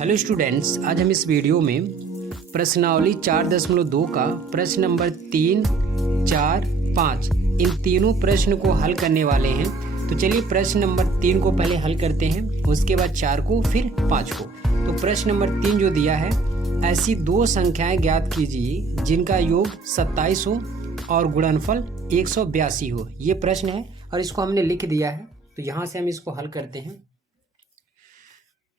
Hello students, आज हम इस वीडियो में प्रश्नावली 4.2 का प्रश्न नंबर 3, 4, 5 इन तीनों प्रश्न को हल करने वाले हैं। तो चलिए प्रश्न नंबर 3 को पहले हल करते हैं, उसके बाद 4 को, फिर 5 को। तो प्रश्न नंबर 3 जो दिया है, ऐसी दो संख्याएं ज्ञात कीजिए जिनका योग 27 हो और गुणनफल 182 हो। ये प्रश्न है और इसको हमने लिख दिया है। तो यहाँ से हम इसको हल करते हैं।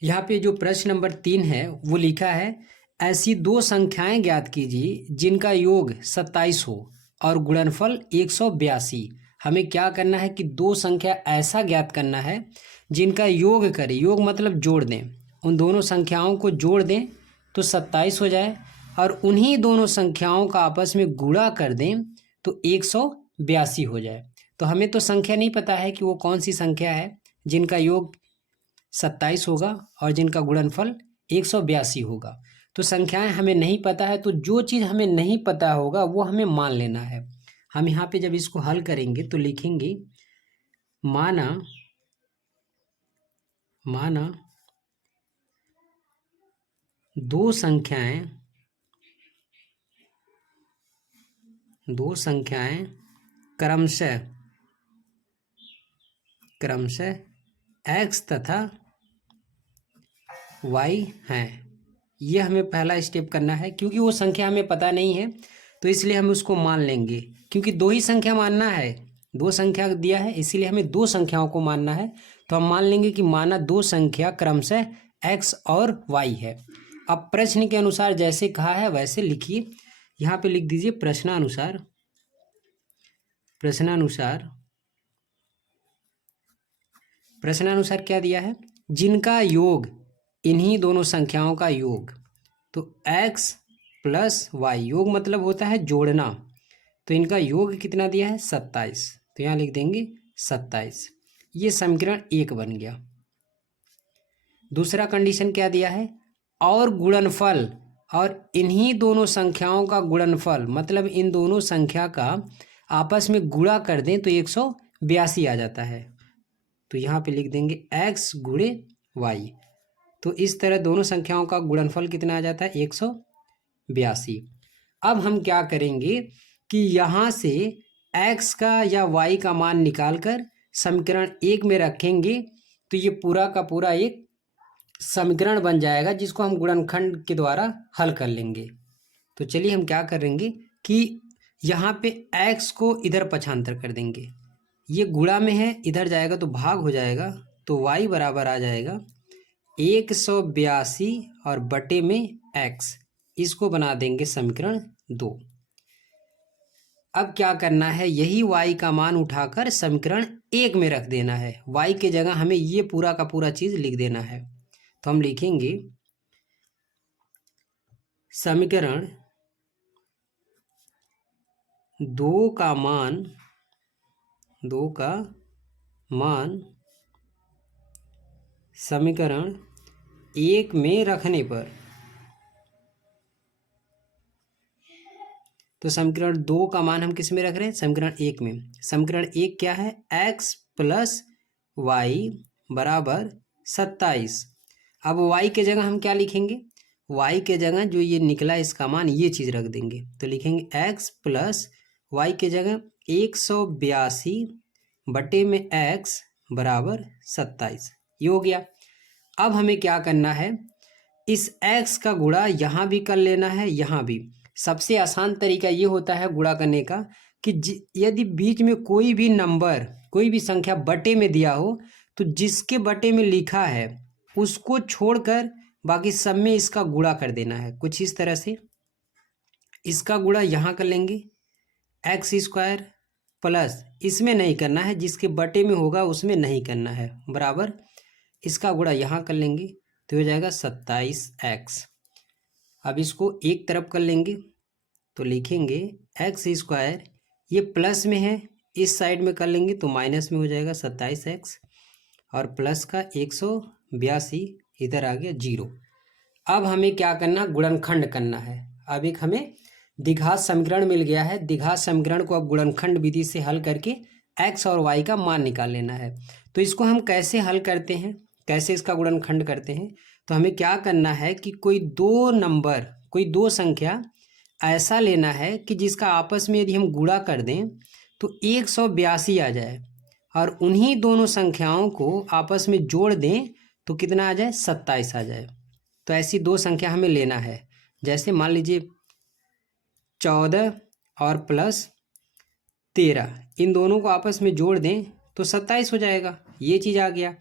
यहाँ पे जो प्रश्न नंबर 3 है वो लिखा है, ऐसी दो संख्याएं ज्ञात कीजिए जिनका योग 27 हो और गुणनफल 182। हमें क्या करना है कि दो संख्या ऐसा ज्ञात करना है जिनका योग करें। योग मतलब जोड़ दें, उन दोनों संख्याओं को जोड़ दें तो 27 हो जाए और उन्हीं दोनों संख्याओं का आपस में गुणा कर दें तो 182 हो जाए। तो हमें तो संख्या नहीं पता है कि वो कौन सी संख्या है जिनका योग 27 होगा और जिनका गुणनफल 182 होगा। तो संख्याएं हमें नहीं पता है, तो जो चीज़ हमें नहीं पता होगा वो हमें मान लेना है। हम यहाँ पे जब इसको हल करेंगे तो लिखेंगे, माना दो संख्याएं क्रमशः x तथा y हैं। ये हमें पहला स्टेप करना है, क्योंकि वो संख्या हमें पता नहीं है तो इसलिए हम उसको मान लेंगे। क्योंकि दो ही संख्या मानना है, दो संख्या दिया है इसीलिए हमें दो संख्याओं को मानना है। तो हम मान लेंगे कि माना दो संख्या क्रमशः x और y है। अब प्रश्न के अनुसार जैसे कहा है वैसे लिखिए। यहाँ पे लिख दीजिए प्रश्नानुसार क्या दिया है, जिनका योग, इन्हीं दोनों संख्याओं का योग। तो x प्लस y, योग मतलब होता है जोड़ना, तो इनका योग कितना दिया है 27। तो यहाँ लिख देंगे 27। ये समीकरण 1 बन गया। दूसरा कंडीशन क्या दिया है, और गुणनफल, और इन्हीं दोनों संख्याओं का गुणनफल मतलब इन दोनों संख्या का आपस में गुणा कर दें तो 182 आ जाता है। तो यहाँ पे लिख देंगे x गुणे y। तो इस तरह दोनों संख्याओं का गुणनफल कितना आ जाता है 182। अब हम क्या करेंगे कि यहाँ से x का या y का मान निकालकर समीकरण 1 में रखेंगे तो ये पूरा का पूरा एक समीकरण बन जाएगा जिसको हम गुणनखंड के द्वारा हल कर लेंगे। तो चलिए हम क्या करेंगे कि यहाँ पे x को इधर पक्षांतर कर देंगे। ये गुणा में है, इधर जाएगा तो भाग हो जाएगा, तो y बराबर आ जाएगा 182 और बटे में x। इसको बना देंगे समीकरण 2। अब क्या करना है, यही y का मान उठाकर समीकरण 1 में रख देना है। y के जगह हमें ये पूरा का पूरा चीज लिख देना है। तो हम लिखेंगे समीकरण 2 का मान समीकरण 1 में रखने पर, तो समीकरण 2 का मान हम किस में रख रहे हैं, समीकरण 1 में। समीकरण 1 क्या है, x प्लस y बराबर 27। अब y के जगह हम क्या लिखेंगे, y के जगह जो ये निकला इसका मान ये चीज़ रख देंगे। तो लिखेंगे x प्लस y के जगह 182 बटे में x बराबर 27। ये हो गया। अब हमें क्या करना है, इस x का गुणा यहाँ भी कर लेना है, यहाँ भी। सबसे आसान तरीका ये होता है गुणा करने का कि यदि बीच में कोई भी नंबर, कोई भी संख्या बटे में दिया हो तो जिसके बटे में लिखा है उसको छोड़कर बाकी सब में इसका गुणा कर देना है। कुछ इस तरह से इसका गुणा यहाँ कर लेंगे, एक्स स्क्वायर प्लस, इसमें नहीं करना है, जिसके बटे में होगा उसमें नहीं करना है, बराबर इसका गुणा यहाँ कर लेंगे तो हो जाएगा 27x। अब इसको एक तरफ कर लेंगे तो लिखेंगे एक्स स्क्वायर, ये प्लस में है, इस साइड में कर लेंगे तो माइनस में हो जाएगा 27x और प्लस का 182 इधर आ गया 0। अब हमें क्या करना, गुणनखंड करना है। अब एक हमें द्विघात समीकरण मिल गया है। द्विघात समीकरण को अब गुणनखंड विधि से हल करके x और y का मान निकाल लेना है। तो इसको हम कैसे हल करते हैं, कैसे इसका गुणनखंड करते हैं, तो हमें क्या करना है कि कोई दो संख्या ऐसा लेना है कि जिसका आपस में यदि हम गुणा कर दें तो 182 आ जाए, और उन्हीं दोनों संख्याओं को आपस में जोड़ दें तो कितना आ जाए, 27 आ जाए। तो ऐसी दो संख्या हमें लेना है। जैसे मान लीजिए 14 और प्लस 13, इन दोनों को आपस में जोड़ दें तो 27 हो जाएगा, ये चीज़ आ गया।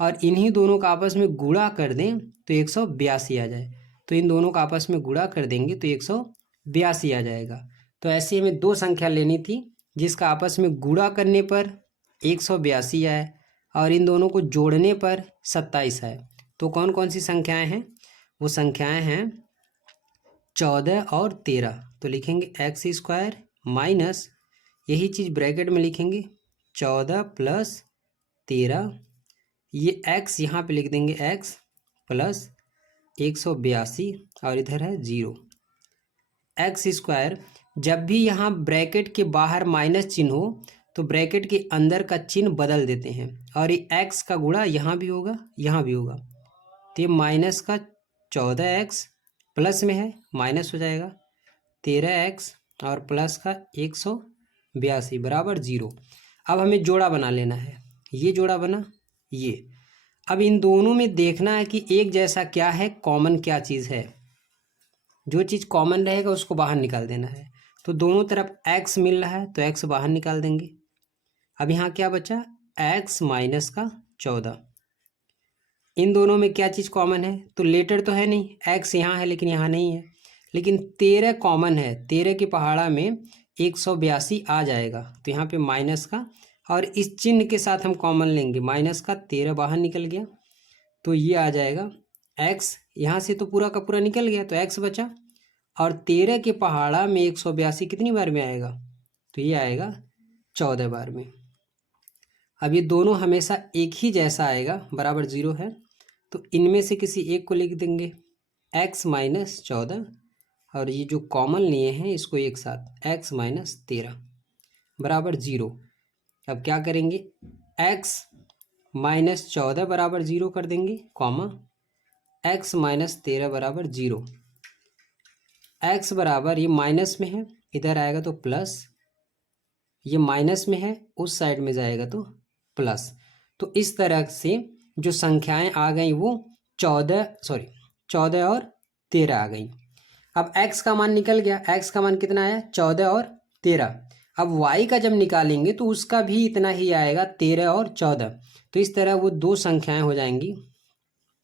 और इन्हीं दोनों का आपस में गुणा कर दें तो 182 आ जाए। तो इन दोनों का आपस में गुणा कर देंगे तो 182 आ जाएगा। तो ऐसे हमें दो संख्या लेनी थी जिसका आपस में गुणा करने पर 182 आए और इन दोनों को जोड़ने पर 27 आए। तो कौन कौन सी संख्याएं हैं? वो संख्याएं हैं 14 और 13। तो लिखेंगे एक्स स्क्वायर माइनस, यही चीज़ ब्रैकेट में लिखेंगे 14 प्लस 13, ये एक्स यहाँ पे लिख देंगे एक्स प्लस 182 और इधर है 0। एक्स स्क्वायर, जब भी यहाँ ब्रैकेट के बाहर माइनस चिन्ह हो तो ब्रैकेट के अंदर का चिन्ह बदल देते हैं, और ये एक्स का गुणा यहाँ भी होगा यहाँ भी होगा। तो ये माइनस का 14x प्लस में है माइनस हो जाएगा 13x और प्लस का 182 बराबर 0। अब हमें जोड़ा बना लेना है, ये जोड़ा बना ये। अब इन दोनों में देखना है कि एक जैसा क्या है, कॉमन क्या चीज़ है। जो चीज़ कॉमन रहेगा उसको बाहर निकाल देना है। तो दोनों तरफ x मिल रहा है तो x बाहर निकाल देंगे। अब यहाँ क्या बचा, x माइनस का 14। इन दोनों में क्या चीज़ कॉमन है, तो लेटर तो है नहीं, x यहाँ है लेकिन यहाँ नहीं है, लेकिन 13 कॉमन है। 13 की पहाड़ा में 182 आ जाएगा, तो यहाँ पे माइनस का और इस चिन्ह के साथ हम कॉमन लेंगे, माइनस का 13 बाहर निकल गया तो ये आ जाएगा x। यहाँ से तो पूरा का पूरा निकल गया तो x बचा, और 13 के पहाड़ा में 182 कितनी बार में आएगा, तो ये आएगा 14 बार में। अब ये दोनों हमेशा एक ही जैसा आएगा, बराबर 0 है, तो इनमें से किसी एक को लिख देंगे x माइनस 14, और ये जो कॉमन लिए हैं इसको एक साथ x माइनस 13 बराबर 0। अब क्या करेंगे, x माइनस 14 बराबर 0 कर देंगे, कॉमा x माइनस 13 बराबर 0। x बराबर, ये माइनस में है इधर आएगा तो प्लस, ये माइनस में है उस साइड में जाएगा तो प्लस। तो इस तरह से जो संख्याएं आ गई वो 14 और 13 आ गई। अब x का मान निकल गया, x का मान कितना आया, 14 और 13। अब y का जब निकालेंगे तो उसका भी इतना ही आएगा, 13 और 14। तो इस तरह वो दो संख्याएं हो जाएंगी,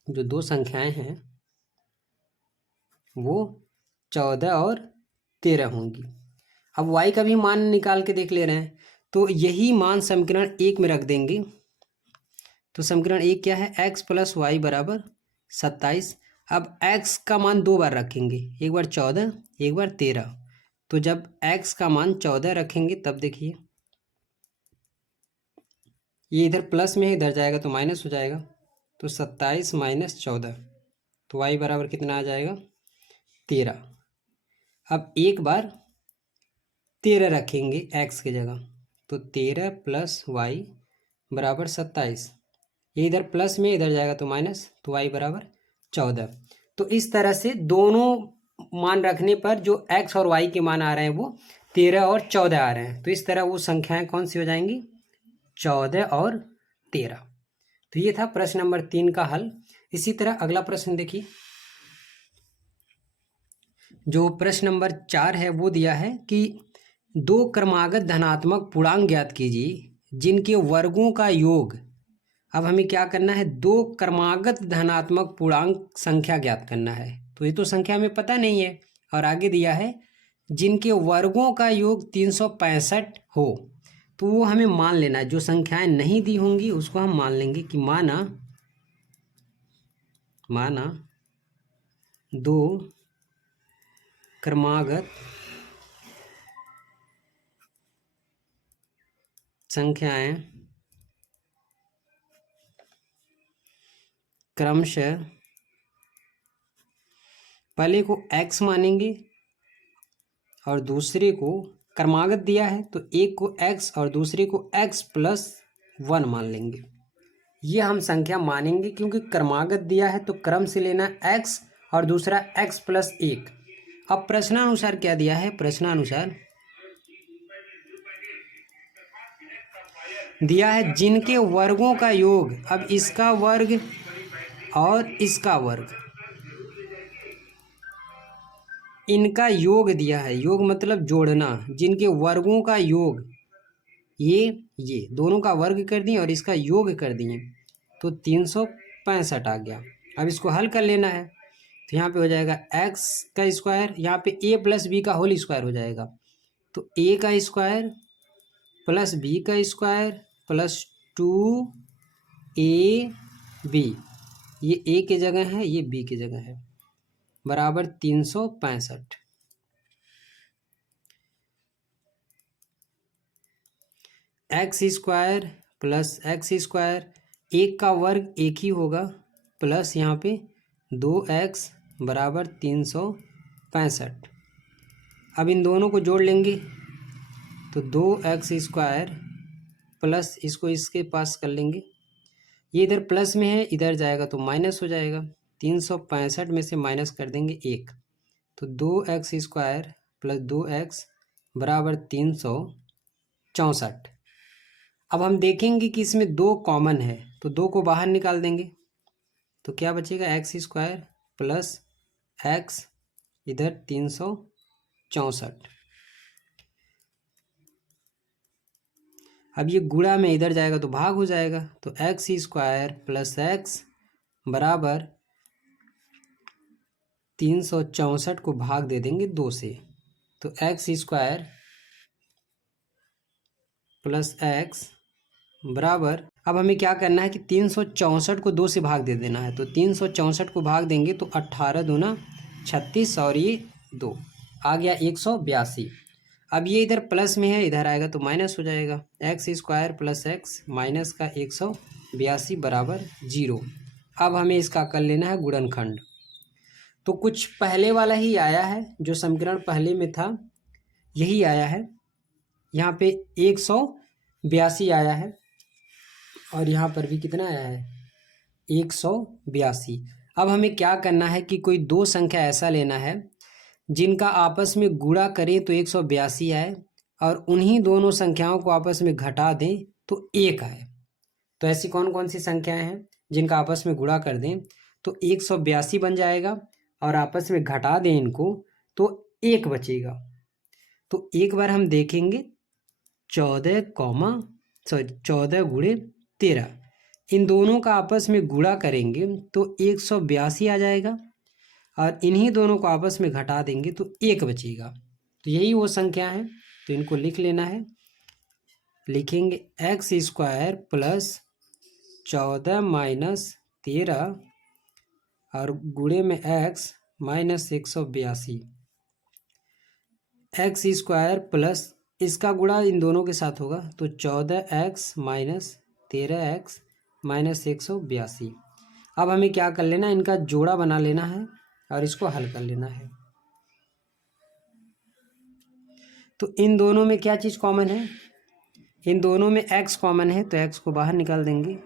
जो दो संख्याएं हैं वो 14 और 13 होंगी। अब y का भी मान निकाल के देख ले रहे हैं, तो यही मान समीकरण 1 में रख देंगे। तो समीकरण 1 क्या है, x प्लस वाई बराबर 27। अब x का मान दो बार रखेंगे, एक बार 14 एक बार 13। तो जब x का मान 14 रखेंगे तब देखिए ये इधर प्लस में है, इधर जाएगा तो माइनस हो जाएगा, तो 27 माइनस 14, तो y बराबर कितना आ जाएगा, 13। अब एक बार 13 रखेंगे x की जगह, तो 13 प्लस वाई बराबर 27। ये इधर प्लस में इधर जाएगा तो माइनस, तो y बराबर 14। तो इस तरह से दोनों मान रखने पर जो x और y के मान आ रहे हैं वो 13 और 14 आ रहे हैं। तो इस तरह वो संख्याएं कौन सी हो जाएंगी, 14 और 13। तो ये था प्रश्न नंबर 3 का हल। इसी तरह अगला प्रश्न देखिए, जो प्रश्न नंबर 4 है वो दिया है कि दो क्रमागत धनात्मक पूर्णांक ज्ञात कीजिए जिनके वर्गों का योग। अब हमें क्या करना है, दो क्रमागत धनात्मक पूर्णांक संख्या ज्ञात करना है। तो ये तो संख्या हमें पता नहीं है, और आगे दिया है जिनके वर्गों का योग 365 हो, तो वो हमें मान लेना है। जो संख्याएं नहीं दी होंगी उसको हम मान लेंगे कि माना दो क्रमागत संख्याएं क्रमशः पहले को x मानेंगे और दूसरे को क्रमागत दिया है तो एक को x और दूसरे को x प्लस 1 मान लेंगे। ये हम संख्या मानेंगे क्योंकि क्रमागत दिया है तो क्रम से लेना x और दूसरा x प्लस 1। अब प्रश्नानुसार क्या दिया है, प्रश्नानुसार दिया है जिनके वर्गों का योग, अब इसका वर्ग और इसका वर्ग, इनका योग दिया है, योग मतलब जोड़ना, जिनके वर्गों का योग ये दोनों का वर्ग कर दिए और इसका योग कर दिए तो 365 आ गया। अब इसको हल कर लेना है तो यहाँ पे हो जाएगा x का स्क्वायर, यहाँ पे a प्लस बी का होल स्क्वायर हो जाएगा, तो a का स्क्वायर प्लस b का स्क्वायर प्लस 2ab, ये a की जगह है ये b की जगह है, बराबर 365। X square plus x square, एक का वर्ग एक ही होगा, प्लस यहाँ पे 2x बराबर 365। अब इन दोनों को जोड़ लेंगे तो 2x स्क्वायर प्लस इसको इसके पास कर लेंगे, ये इधर प्लस में है इधर जाएगा तो माइनस हो जाएगा, 365 में से माइनस कर देंगे 1, तो 2x स्क्वायर प्लस 2x बराबर 364। अब हम देखेंगे कि इसमें 2 कॉमन है तो 2 को बाहर निकाल देंगे तो क्या बचेगा, एक्स स्क्वायर प्लस एक्स इधर 364। अब ये गुणा में इधर जाएगा तो भाग हो जाएगा, तो एक्स स्क्वायर प्लस एक्स बराबर 364 को भाग दे देंगे 2 से, तो एक्स स्क्वायर प्लस एक्स बराबर, अब हमें क्या करना है कि 364 को 2 से भाग दे देना है, तो 364 को भाग देंगे तो 18 दूना 36 और ये 2 आ गया 182। अब ये इधर प्लस में है इधर आएगा तो माइनस हो जाएगा, x square plus x minus का 182 बराबर 0। अब हमें इसका कर लेना है गुणनखंड, तो कुछ पहले वाला ही आया है, जो समीकरण पहले में था यही आया है, यहाँ पे 182 आया है और यहाँ पर भी कितना आया है 182। अब हमें क्या करना है कि कोई 2 संख्या ऐसा लेना है जिनका आपस में गुणा करें तो 182 आए और उन्हीं दोनों संख्याओं को आपस में घटा दें तो 1 आए। तो ऐसी कौन कौन सी संख्याएं हैं जिनका आपस में गुणा कर दें तो 182 बन जाएगा और आपस में घटा दें इनको तो 1 बचेगा। तो एक बार हम देखेंगे 14 गुणे 13, इन दोनों का आपस में गुणा करेंगे तो 182 आ जाएगा और इन्हीं दोनों को आपस में घटा देंगे तो 1 बचेगा। तो यही वो संख्या है, तो इनको लिख लेना है, लिखेंगे एक्स स्क्वायर प्लस 14 माइनस 13 और गुणे में x minus 182, x square plus इसका गुणा इन दोनों के साथ होगा तो 14x माइनस 13x माइनस 182। अब हमें क्या कर लेना है, इनका जोड़ा बना लेना है और इसको हल कर लेना है। तो इन दोनों में क्या चीज़ कॉमन है, इन दोनों में x कॉमन है तो x को बाहर निकाल देंगे,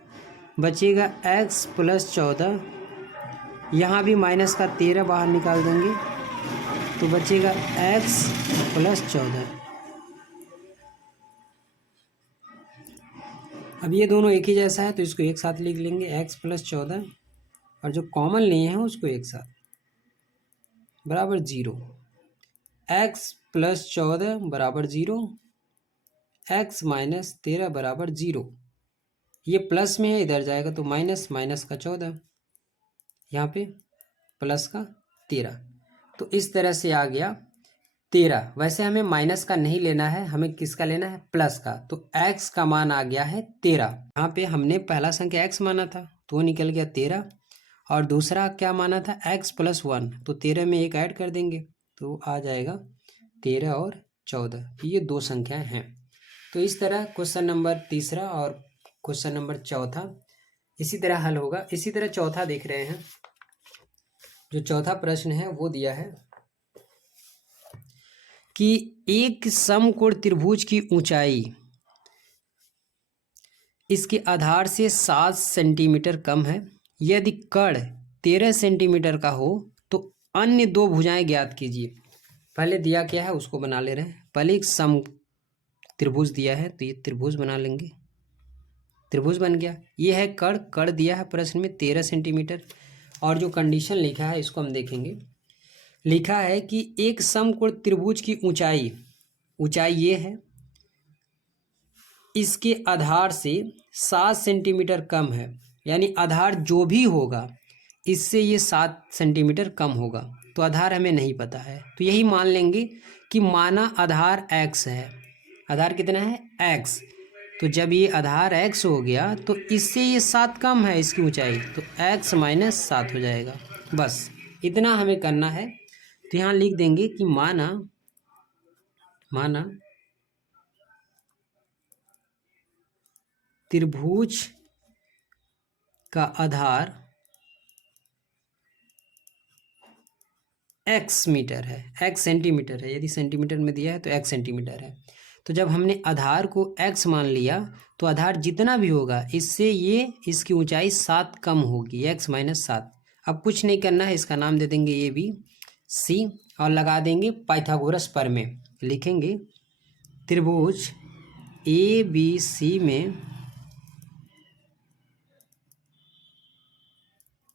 बचेगा x प्लस 14, यहाँ भी माइनस का 13 बाहर निकाल देंगे तो बचेगा x प्लस 14। अब ये दोनों एक ही जैसा है तो इसको एक साथ लिख लेंगे x प्लस 14 और जो कॉमन लिए हैं उसको एक साथ बराबर 0, x प्लस 14 बराबर 0, x माइनस 13 बराबर 0, ये प्लस में है इधर जाएगा तो माइनस, माइनस का 14 यहाँ पे प्लस का 13, तो इस तरह से आ गया 13। वैसे हमें माइनस का नहीं लेना है, हमें किसका लेना है प्लस का, तो x का मान आ गया है 13। यहाँ पे हमने पहला संख्या x माना था तो वो निकल गया 13 और दूसरा क्या माना था x प्लस 1, तो 13 में एक ऐड कर देंगे तो आ जाएगा 13 और 14, ये 2 संख्याएं हैं। तो इस तरह क्वेश्चन नंबर तीसरा और क्वेश्चन नंबर चौथा इसी तरह हल होगा। इसी तरह चौथा देख रहे हैं, जो चौथा प्रश्न है वो दिया है कि एक समकोण त्रिभुज की ऊंचाई इसके आधार से 7 सेंटीमीटर कम है। यदि कर्ण 13 सेंटीमीटर का हो तो अन्य दो भुजाएं ज्ञात कीजिए। पहले दिया क्या है उसको बना ले रहे हैं। पहले एक सम त्रिभुज दिया है तो ये त्रिभुज बना लेंगे, त्रिभुज बन गया। ये है कर्ण, कर्ण दिया है प्रश्न में 13 सेंटीमीटर। और जो कंडीशन लिखा है इसको हम देखेंगे। लिखा है कि एक समकोण त्रिभुज की ऊंचाई, ऊंचाई ये है, इसके आधार से 7 सेंटीमीटर कम है। यानी आधार जो भी होगा इससे ये 7 सेंटीमीटर कम होगा। तो आधार हमें नहीं पता है तो यही मान लेंगे कि माना आधार x है। आधार कितना है x। तो जब ये आधार x हो गया तो इससे ये 7 कम है इसकी ऊंचाई, तो x माइनस 7 हो जाएगा। बस इतना हमें करना है। तो यहाँ लिख देंगे कि माना त्रिभुज का आधार x मीटर है, x सेंटीमीटर है। यदि सेंटीमीटर में दिया है तो x सेंटीमीटर है। तो जब हमने आधार को x मान लिया तो आधार जितना भी होगा इससे ये इसकी ऊंचाई 7 कम होगी, x माइनस 7। अब कुछ नहीं करना है, इसका नाम दे देंगे ए बी सी और लगा देंगे पाइथागोरस प्रमेय। लिखेंगे त्रिभुज ए बी सी में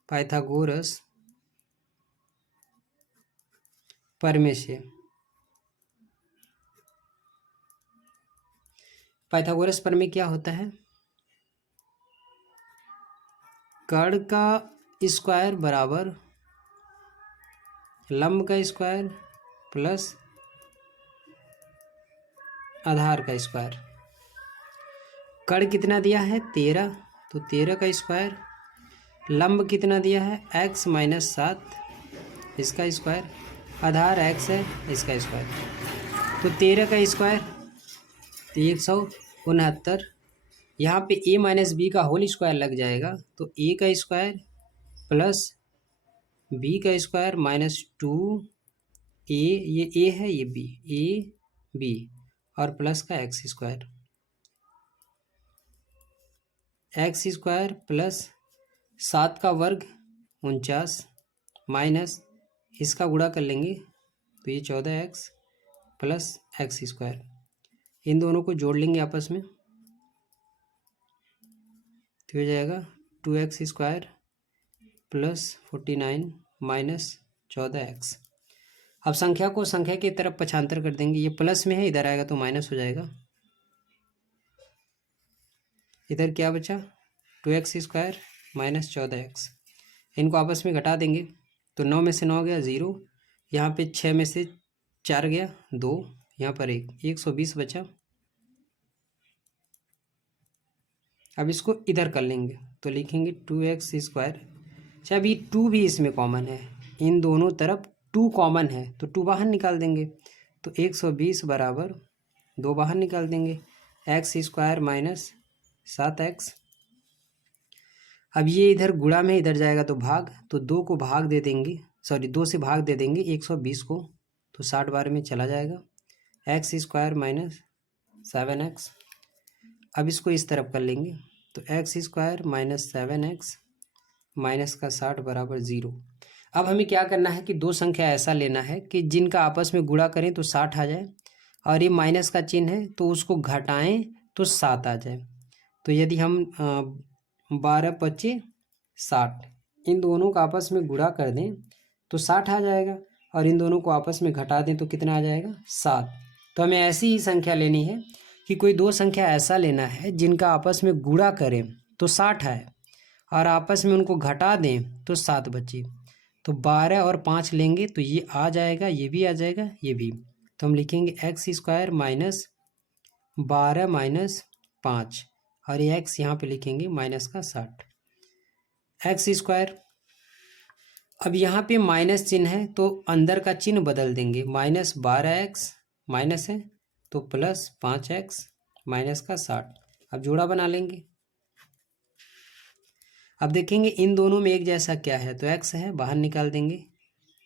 पाइथागोरस प्रमेय से, पाइथागोरस प्रमेय क्या होता है? कर्ण का स्क्वायर बराबर लंब का स्क्वायर प्लस आधार का स्क्वायर। कर्ण कितना दिया है 13, तो 13 का स्क्वायर। लंब कितना दिया है x माइनस 7, इसका स्क्वायर। आधार x है, इसका स्क्वायर। तो 13 का स्क्वायर तो 169। यहाँ पे a माइनस बी का होल स्क्वायर लग जाएगा, तो a का स्क्वायर प्लस b का स्क्वायर माइनस 2a, ये a है ये b, a b और प्लस का x square, x square plus 7 का वर्ग 49 माइनस इसका गुणा कर लेंगे तो ये 14x प्लस x स्क्वायर। इन दोनों को जोड़ लेंगे आपस में तो हो जाएगा 2x square plus 49 minus 14x। अब संख्या को संख्या की तरफ पक्षांतर कर देंगे। ये प्लस में है, इधर आएगा तो माइनस हो जाएगा। इधर क्या बचा 2x स्क्वायर माइनस 14x। इनको आपस में घटा देंगे तो 9 में से 9 गया 0, यहाँ पे 6 में से 4 गया 2, यहाँ पर 120 बचा। अब इसको इधर कर लेंगे तो लिखेंगे 2x स्क्वायर। अच्छा अभी 2 भी इसमें कॉमन है, इन दोनों तरफ 2 कॉमन है तो 2 बाहर निकाल देंगे तो 120 बराबर 2 बाहर निकाल देंगे x स्क्वायर माइनस 7x। अब ये इधर गुणा में इधर जाएगा तो भाग, तो 2 को भाग दे देंगे, सॉरी 2 से भाग दे देंगे 120 को, तो 60 बार में चला जाएगा x स्क्वायर माइनस 7x। अब इसको इस तरफ कर लेंगे तो x square minus 7x minus का 60 बराबर 0। अब हमें क्या करना है कि दो संख्या ऐसा लेना है कि जिनका आपस में गुणा करें तो 60 आ जाए, और ये माइनस का चिन्ह है तो उसको घटाएं तो 7 आ जाए। तो यदि हम 12 25 60 इन दोनों का आपस में गुणा कर दें तो 60 आ जाएगा, और इन दोनों को आपस में घटा दें तो कितना आ जाएगा 7। तो हमें ऐसी ही संख्या लेनी है कि कोई दो संख्या ऐसा लेना है जिनका आपस में गुणा करें तो 60 है और आपस में उनको घटा दें तो 7 बचे। तो 12 और 5 लेंगे तो ये आ जाएगा, ये भी आ जाएगा, ये भी। तो हम लिखेंगे x स्क्वायर माइनस 12 माइनस 5 और ये x यहाँ पे लिखेंगे माइनस का 60 x स्क्वायर। अब यहाँ पे माइनस चिन्ह है तो अंदर का चिन्ह बदल देंगे, माइनस 12x माइनस है तो प्लस 5x माइनस का 60। अब जोड़ा बना लेंगे। अब देखेंगे इन दोनों में एक जैसा क्या है, तो x है, बाहर निकाल देंगे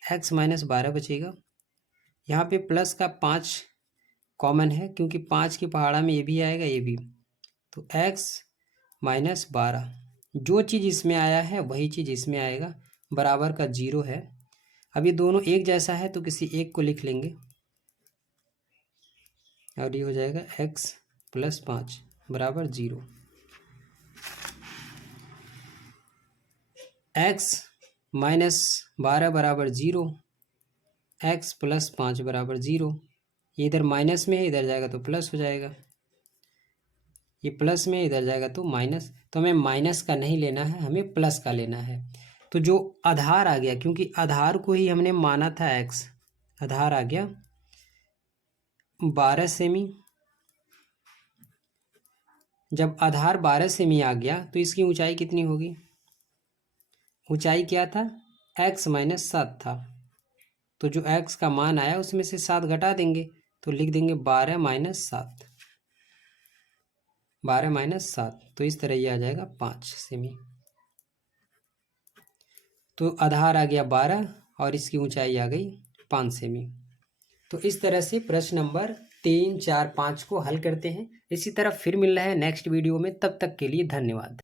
x माइनस 12 बचेगा। यहाँ पे प्लस का 5 कॉमन है क्योंकि 5 की पहाड़ा में ये भी आएगा ये भी, तो x -12। जो चीज़ इसमें आया है वही चीज़ इसमें आएगा, बराबर का 0 है। अब ये दोनों एक जैसा है तो किसी एक को लिख लेंगे और ये हो जाएगा x + 5 बराबर 0। x - 12 बराबर 0, x + 5 बराबर 0। ये इधर माइनस में है, इधर जाएगा तो प्लस हो जाएगा। ये प्लस में इधर जाएगा तो माइनस। तो हमें माइनस का नहीं लेना है, हमें प्लस का लेना है। तो जो आधार आ गया, क्योंकि आधार को ही हमने माना था x, आधार आ गया 12 सेमी। जब आधार 12 सेमी आ गया तो इसकी ऊंचाई कितनी होगी? ऊंचाई क्या था? x - 7 था। तो जो x का मान आया उसमें से 7 घटा देंगे तो लिख देंगे 12 - 7, 12 - 7। तो इस तरह ये आ जाएगा 5 सेमी। तो आधार आ गया 12 और इसकी ऊंचाई आ गई 5 सेमी। तो इस तरह से प्रश्न नंबर 3, 4, 5 को हल करते हैं। इसी तरह फिर मिल रहा है नेक्स्ट वीडियो में। तब तक के लिए धन्यवाद।